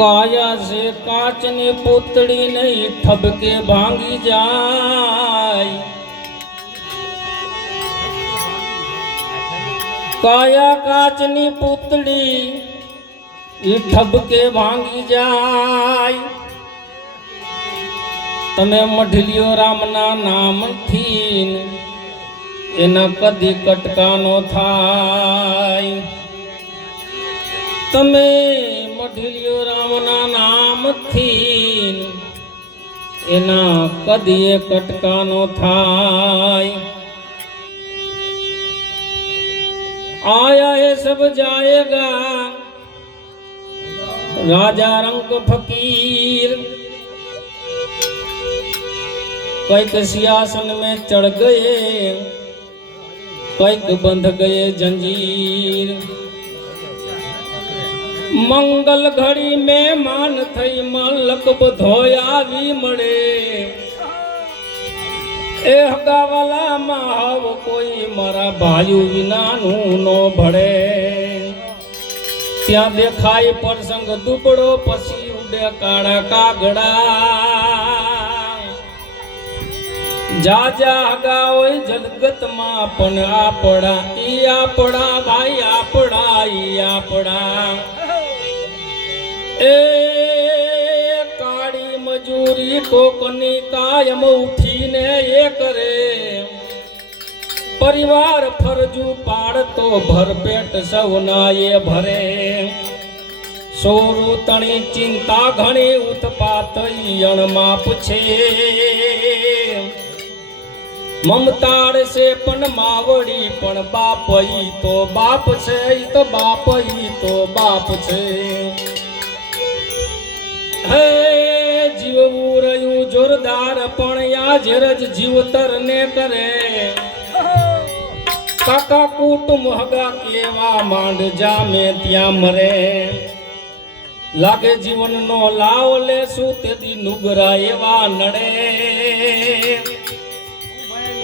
काया से काचनी पुतड़ी नहीं ठबके भांगी जाय। काया काचनी पुतड़ी ठबके भांगी जाय। तमे मढलियो रामना नाम थीन एना कदी कटकानो थाय। तमे मढलियो रामना नाम थीन एना कदी कटकानो थाय। आया है सब जाएगा राजा रंग फकीर। कैक सिंहासन में चढ़ गए कैक बंध गए जंजीर। मंगल घड़ी में मान थई मलक बधोया भी मड़े। ए हगावाला माहव कोई मारा भायु विनानु नो भड़े। त्या देखाय प्रसंग दुबड़ो पसी उड़े काड़ा कागड़ा। जा जा हगाओय जगत मां पण आपड़ा ई आपड़ा भाई आपड़ा ई आपड़ा। ए काड़ी मजूरी कोकनी कायम उठीने ये करे। परिवार फरजू पाड़ तो भर पेट सवना ये भरे। सोरू तणी चिंता घणी उत्पात अणमा पूछे। ममताड़ से पण मावड़ी पण बाप ई तो बाप छे ई तो बाप ई तो बाप छे। हे जीवવું રહ્યું જોરદાર પણ યાજ રજ જીવતર ને કરે। કાકા કુટુંબ હગા કેવા માંડ જામે ત્યાં મરે। લાગે જીવનનો લાવ લેશું તેથી નુગરા એવા નડે।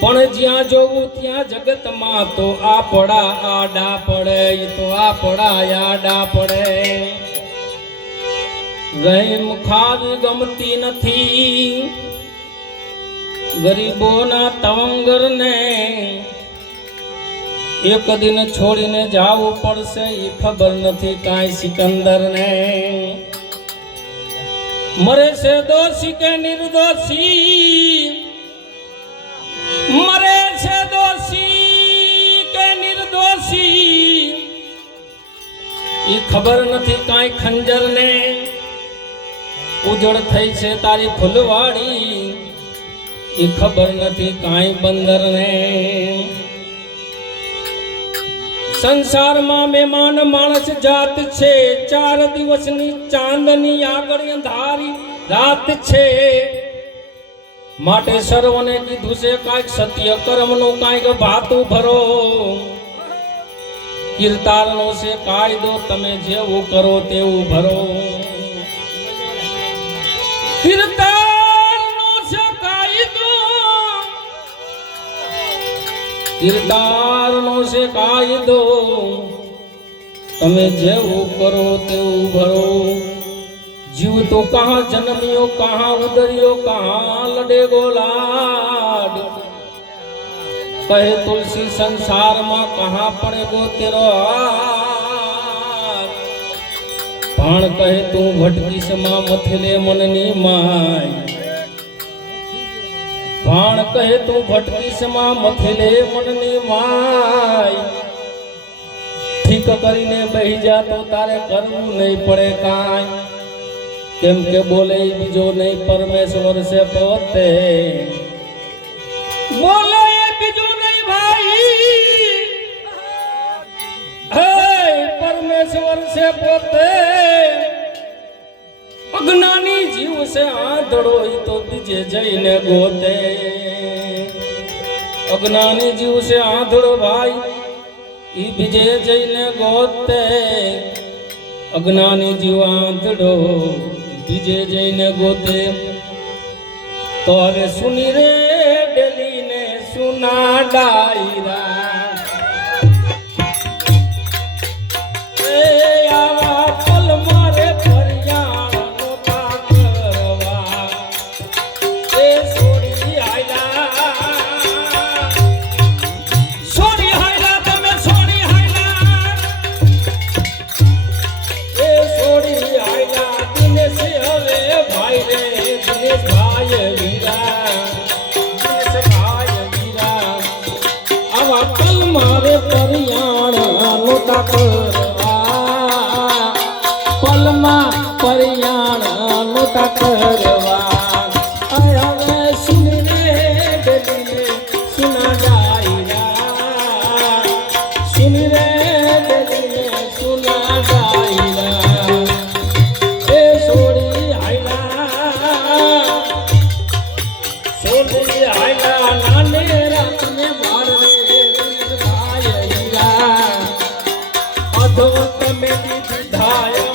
પણ જ્યાં જોવું ત્યાં જગતમાં તો આપડા આડા પડે તો આપડા આડા પડે। રહીમ ખાવી ગમતી નથી ગરીબોના તવંગરને। એક દિન છોડીને જાવું પડશે એ ખબર નથી કાંઈ સિકંદરને। મરે છે દોષી કે નિર્દોષી મરે છે દોષી કે નિર્દોષી એ ખબર નથી કાંઈ ખંજરને। ઉજળ થઈ છે તારી ફૂલવાડી એ ખબર નથી કાંઈ બંદરને। સંસારમાં મહેમાન માણસ જાત છે। 4 દિવસની ચાંદની આગળ અંધારી રાત છે। માટે સર્વને કીધું છે કાંઈક સત્ય કર્મનું કાંઈક ભાતું ભરો। કીર્તારનો છે કાયદો તમે જેવું કરો તેવું ભરો। કીર્તારનો છે કાયદો કીર્તારનો છે કાયદો તમે જેવું કરો તેવું ભરો। जीव तो कहाँ जन्मियो कहाँ उदरियो कहाँ लड़े गोलाड। कहे तुलसी संसार में कहाँ पड़ेगो तेरो हाथ। भाण कहे तू भटकी समा मथले मननी माय। भाण कहे तू भटकी समा मथले मननी माय। ठीक करीने बही जा तो तारे करवू नहीं पड़े काई। केम के बोले बीजो नहीं परमेश्वर से पोते। बोले बीजो नहीं भाई परमेश्वर से पोते। अज्ञानी जीव से आंधड़ो तो बीजे जईने गोते। अज्ञानी जीव से आंधड़ो भाई ई बीजे जईने गोते। अज्ञानी जीव आंधड़ो બીજે જઈને ગોતે તો હવે સુની રે ડેલી ને સુના ડાયરા એ આવા પલ મારે ફરિયાણો પાકરવા એ સોડી આયલા તમે સોડી આયલા એ સોડી આયલા દિનેશ હવે ભાઈ રે દિનેશ ભાઈ વીરા દિનેશ ભાઈ વીરા આવા પલ મારે ફરિયાણો પાકરવા પલમાં પરિયાણ મોટા કરવા હવે સુનીને ડેલીને સુના ડાયરા સુનીને ડેલીને સુના ડાયરા એ સોડી આયલા નાને રાતને મારે ભાઈ હીરા અધવત મેલી વિધાય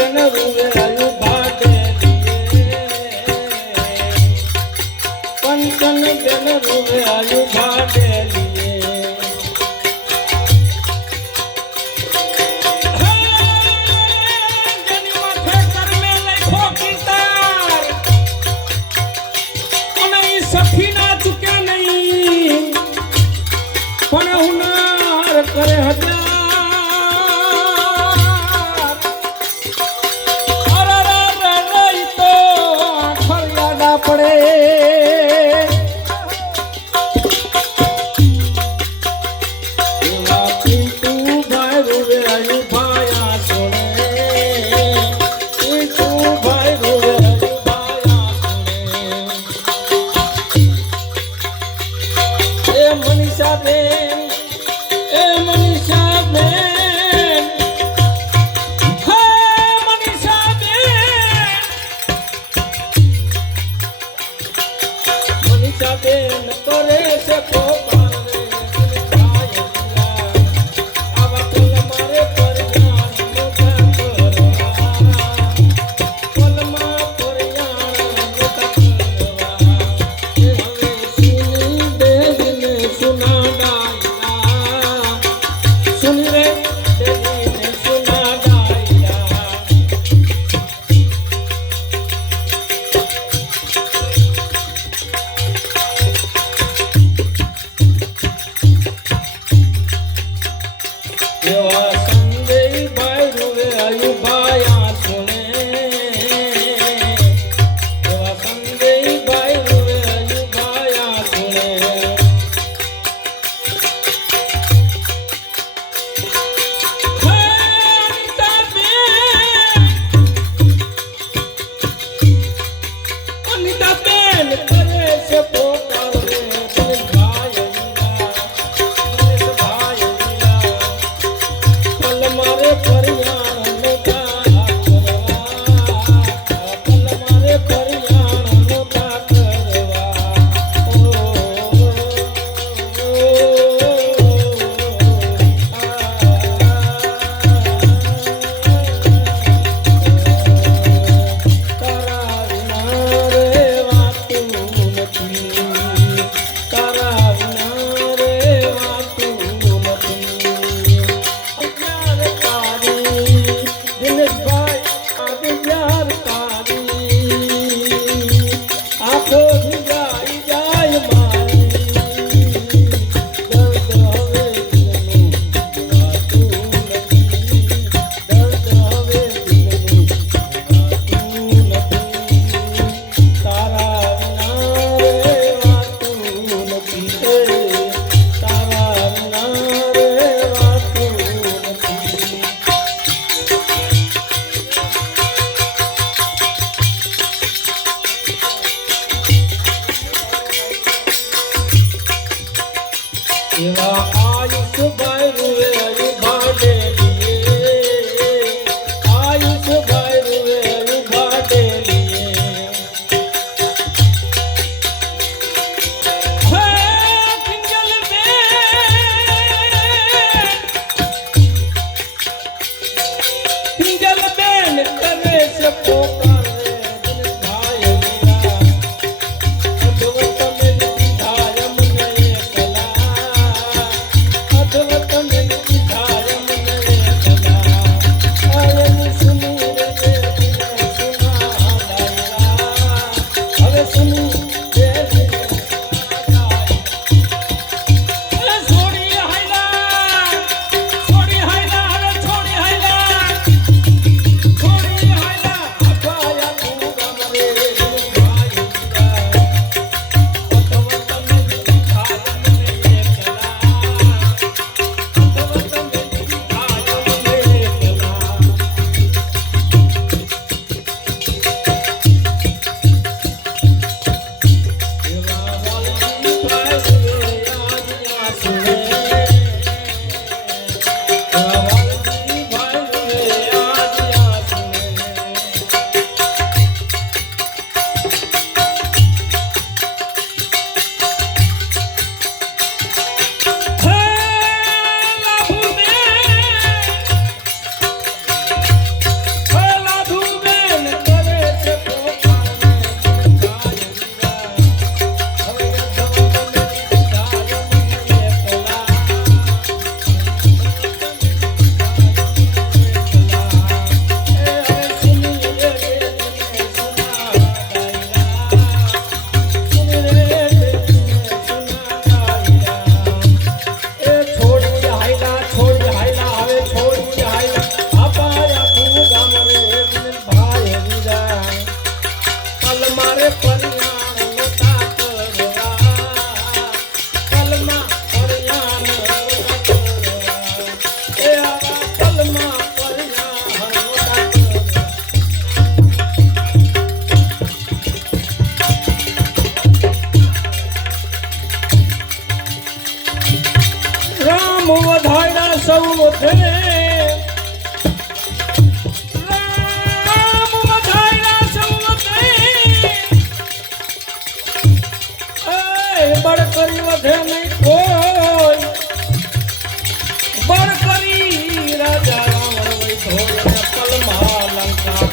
બેન રૂવે આયુ ભાડે કંચન બેન રૂવે આયુ ભાડે સખી ના ચૂકે નહીં પણ હુનાર કરે હજાર તો ફરિયાદા પડે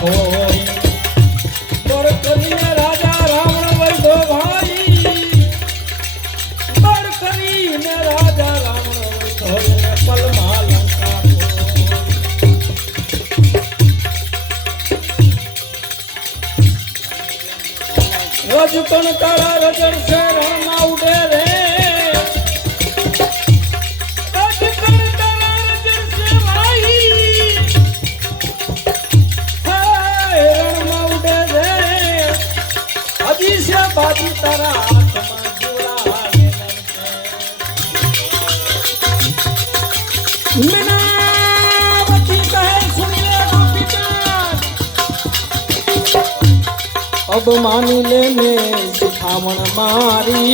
હોય બળ કરીને રાજા રાવણ વૈધો ભાઈ બળ કરીને રાજા રાવણ વૈધો એને પલમાં લંકા રજ પણ તારા રજણ છે રણમાં ઉડે રે बाजी तारा हाथમાં જોડાવે मीनावती कहे सुन ले गोपीचंद अब मानी लेने शिखामण मारी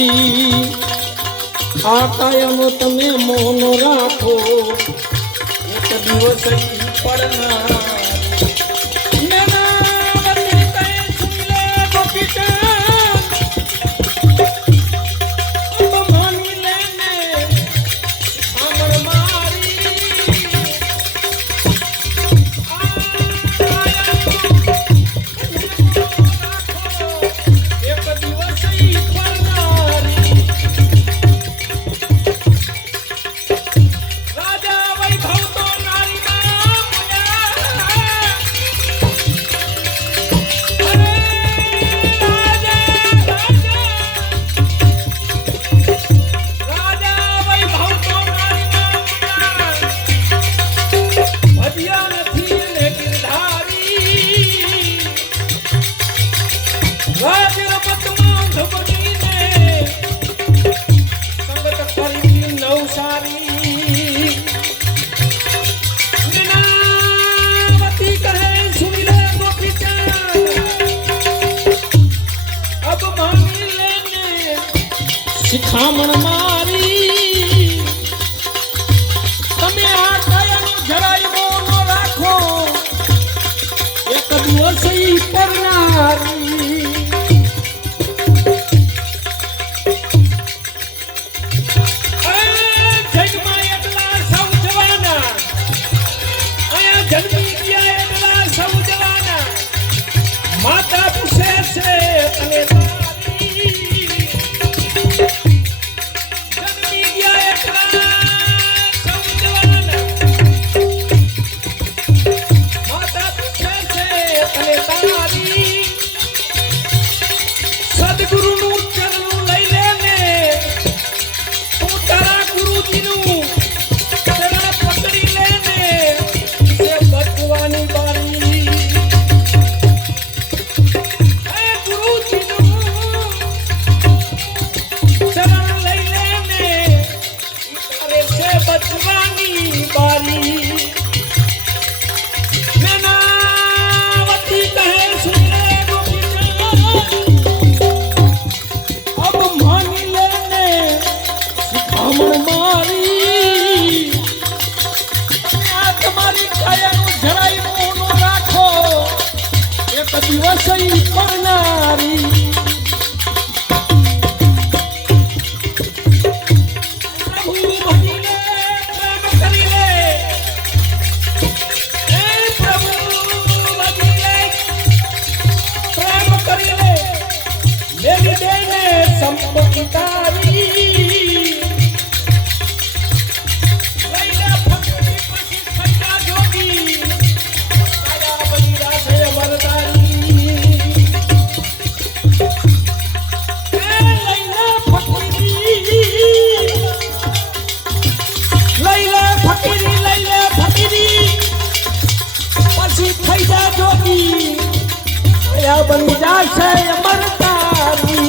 आ कायम તમે મૌન રાખો એક દિવસ પડના शिखामण मारी તમે આ કાયાનું જરાય મોં ન રાખો એક દિવસ ઈ પરનારી જન્મમાં એટલા સૌ જવાના આયા જન્મી ગયા એટલા સૌ જવાના માતા પૂછે છે અને દિવસઈ પરનારી પ્રભુ ભજીને પ્રેમ કરી લે હે પ્રભુ ભજીને પ્રેમ કરી લે લેવી દેને સંપત્તિ તારી લઈને ફકરી પછી ખંડા જોગી આયા બની રાસે વરદારી बन जाशे अमरतारी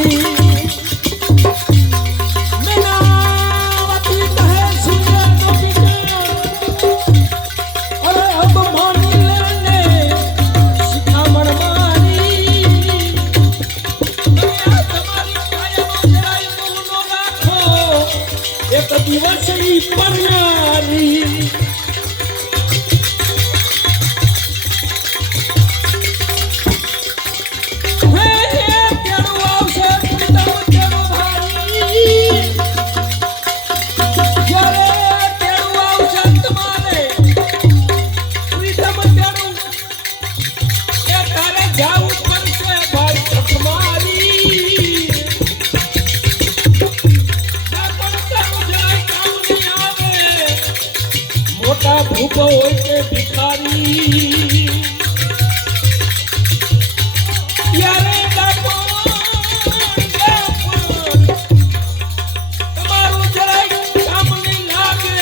मीनावती कहे सुनिए गोपीचंद अरे अब मानी लेने शिखामण मारी तुम्हारी कायम જરાય મોં ન રાખો એક દિવસ ઈ પરનારી ભૂખો હોય કે ભિખારી યારે તમારું જરાય કામ નહીં લાગે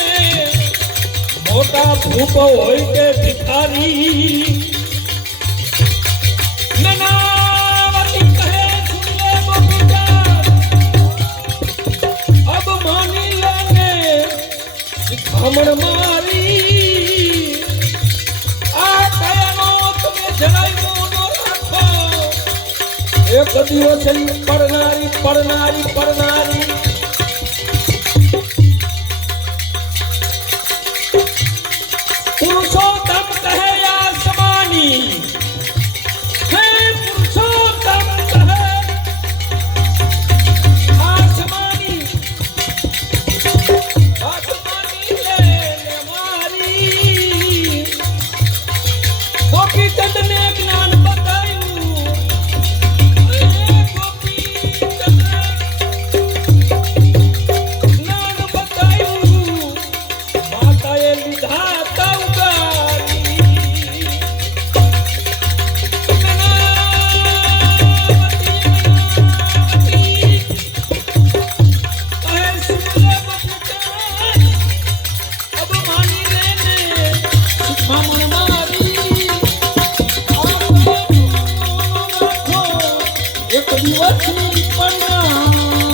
મોટા ભૂખો હોય કે ભિખારી નાનાવતી કહે સુન લે મોટા અબ માની લેને શિખામણ મારી આ કયાનો તમે જરાય મોનો રાખો એક દિવસ પડનારી પડનારી પડનારી પુરુષોત્તમ કહે આસમાની હે પુરુષોત્તમ કહે આસમાની આસમાની લેને મારી ગોપી ચંદને જ્ઞાન બતાવ્યું જ્ઞાન બતાવ્યું માતાએ લીધા એક દિવસની પણ